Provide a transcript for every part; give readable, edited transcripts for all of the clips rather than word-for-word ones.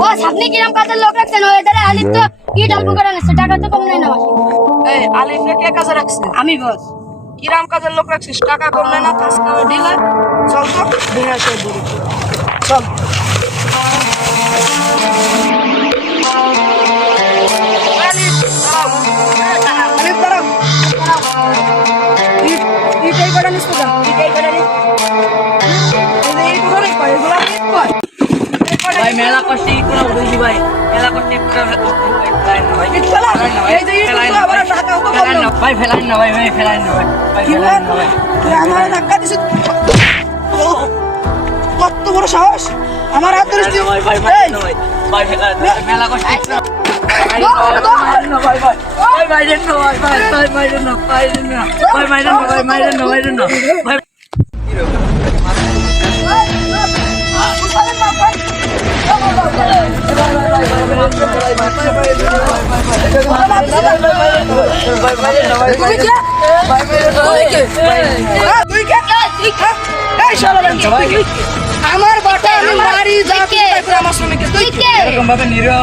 বস আপনি কিরম কাজের লোক রাখছেন ওই এধারে আলিফ তো কি ডালপু করে নিচ্ছে টাকা তো কম নেই না মাসে এই আলিফে কে কাজে রাখছে? আমি বস কিরাম কাজের লোক রাখছিস? টাকা কম নেয় না, কাজ করে দিলে চল তো দেখে আসে বুড়ি। চল আলিফ দাঁড়াও। আলিফ দাঁড়াও। ইটাই করে নিস তো, ইটাই করে নিস। এই করে কয় এগুলা কি কয়? ভাই মেলা কষ্টে ই করে উঠেছি ভাই, মেলা কষ্টে এই যে ইট আবার টাকা তো কম না। ভাই ফেলাইন না ভাই, ভাই ফেলাইন না ভাই, ভাই ফেলাইন না ভাই। তুই আমার ধাক্কা দিছিস। কত বড় সাহস আমার হাত ধরিস তুই? ভাই ভাই ভাই ভাই ফেলাইন না, মেলা কষ্টে ভাই ভাই ভাই ভাই মাইরেন না ভাই, ভাই ভাই মাইরেন না, মাইরেন না ভাই, মাইরেন না ভাই, মাইরেন না, মাইরেন না ভাই। আমার বাটা আমি মারি যাকে আমার সঙ্গে তুই কে এরকম ভাবে নিরীহ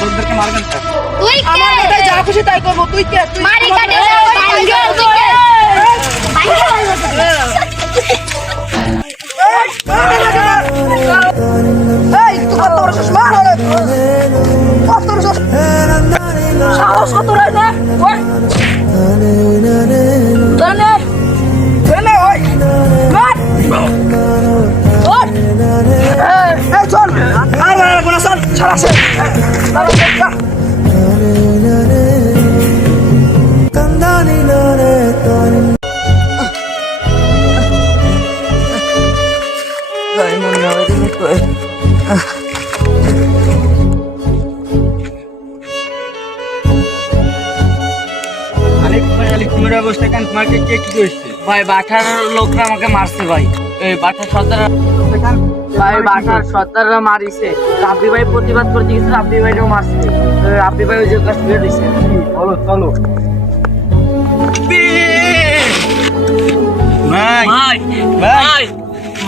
লোকদেরকে মারবেন না। তুই কে আমার বাটা যা খুশি তাই করব। তুই কে? তুই মারি কাটে ভাঙ্গো তুই কে এই তুই কত বড় সাহস? মার হলে কত বড় সাহস? সাহস কত রে না? ওই জানে জানে ওই মার ওই এই চল আর মার কোন চল ছাড়া সে ভাই মনে হয় তুমি কই ভাই বাটার লোকরা আমাকে মারছে ভাই, এই বাটার সর্দাররা ভাই, বাটার সর্দাররা মারিছে। রাব্বি ভাই প্রতিবাদ করতে গেছে, রাব্বি ভাইও মারছে। রাব্বি ভাই ওই যে কাজ করে দিছে। চলো চলো ভাই ভাই ভাই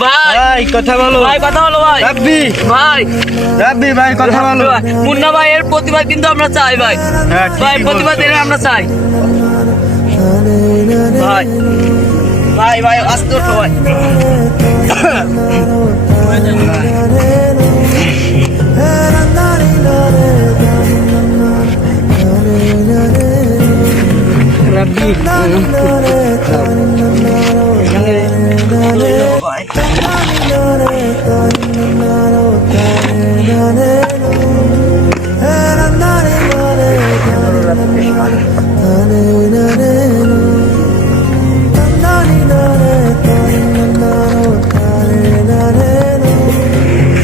ভাই ভাই কথা বলো ভাই কথা বলো ভাই, রাব্বি ভাই রাব্বি ভাই কথা বলো মুন্না ভাই এর প্রতিবাদ কিন্তু আমরা চাই ভাই, হ্যাঁ, ঠিকই ভাই বলছো। প্রতিবাদ এর আমরা চাই ভাই, ভাই ভাই আস্তে ওঠো ভাই। রাব্বি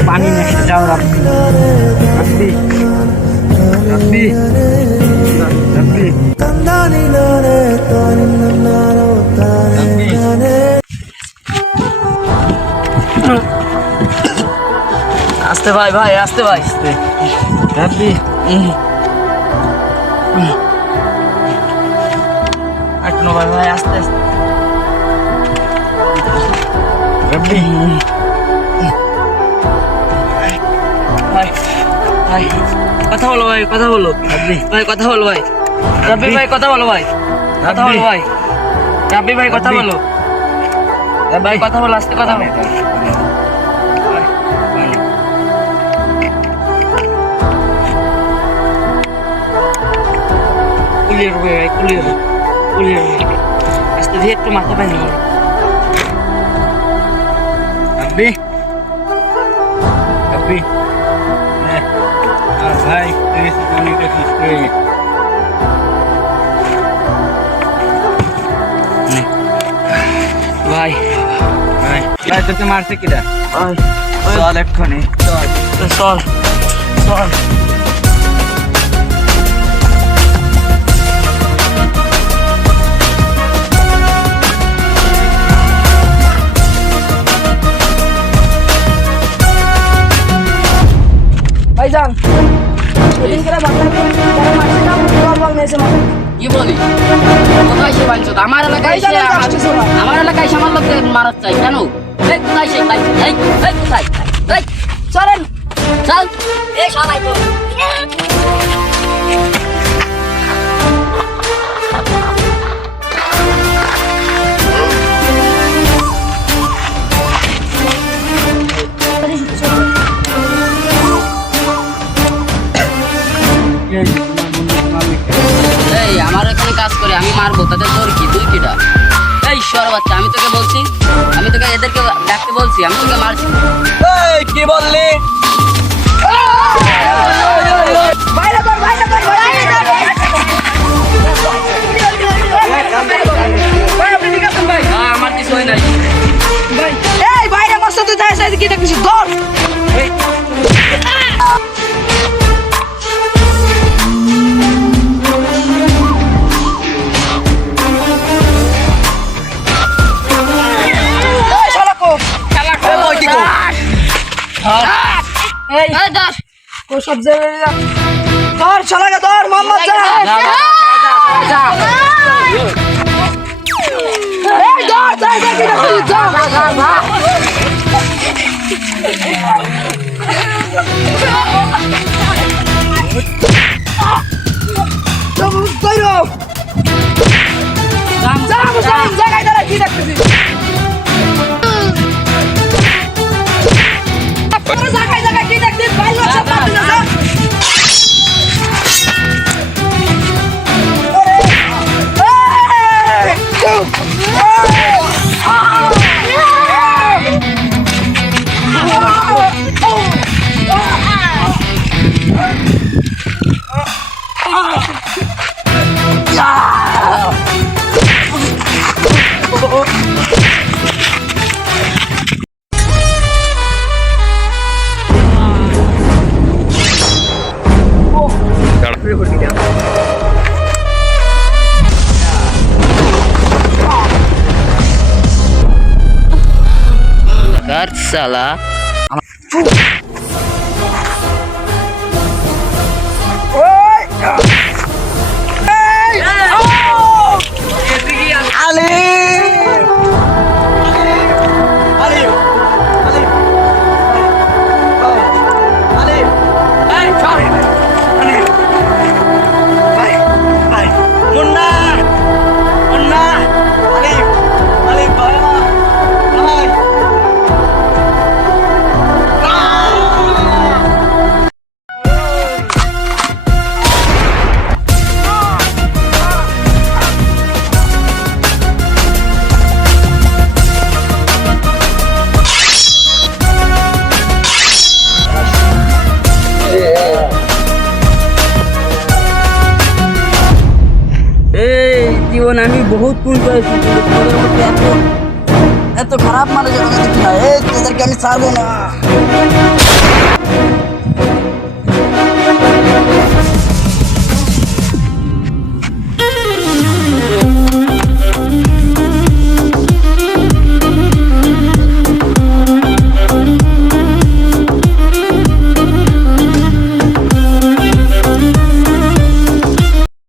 পানি নিয়ে যাও রাব্বি রাব্বি রাব্বি রাব্বি আস্তে ভাই, ভাই আস্তে ভাই, রাব্বি আটনো ভাই, ভাই আস্তে আস্তে রাব্বি ভাই, ভাই কথা বলো ভাই, কথা বলো রাব্বি ভাই, কথা বলো ভাই, রাব্বি ভাই কথা বলো ভাই, কথা বলো ভাই, রাব্বি ভাই কথা বলো ভাই, কথা বলো আস্তে কথা বলো। কুলিয়ে ভাই, কুলিয়ে কুলিয়ে আস্তে দিয়ে একটু মাথা পাই না রাব্বি রাব্বি ভাই এসে পানিটা ঠিক করে ভাই, ভাই ভাই তোকে মারছে কিরা ভাই চল এক্ষুনি চল চল চল ভাইজান ওদিন করে বাটা যারা মারছে না বল মেসে মারছে। কি বলি কোথায় সে বাঞ্চত আমার এলাকায় এসে আমার এলাকায় এসে আমার লোককে মারার চাই কেন? এই কোথায় সে কোথায়? এই কোথায়? এই চলেন চল এই সবাই তো এই আমার এখানে কাজ করে আমি মারবো তাদের তোর কি তুই কিটা এই সর বাচ্চা আমি তোকে বলছি আমি তোকে এদেরকে ডাকতে বলছি আমি তোকে মারছি এই কি বললি বাইরে কর বাইরে কর বাইরে কর ভাই আপনি ঠিক আছেন ভাই আমার কিছু হয় নাই এই বাইরে মারছ তুই যাই যাই কি দেখছিস ধর এই শালা কো ওই কি কর এই এই দশ কো সব জেনে ধর শালাকে ধর মোহাম্মদ যা এই ধর যাই যাই কি দেখছিস যা জায়গায় দাঁড়ায় কি দেখতেছিস জায়গায় জায়গায় কি দেখছিস ভাই লোক সব পাচ্ছিস না কার সালা জীবন আমি বহুত ভুল করেছি কিন্তু তোদের মধ্যে এত খারাপ মানুষ আমি দেখি না এই তোদেরকে আমি ছাড়বো না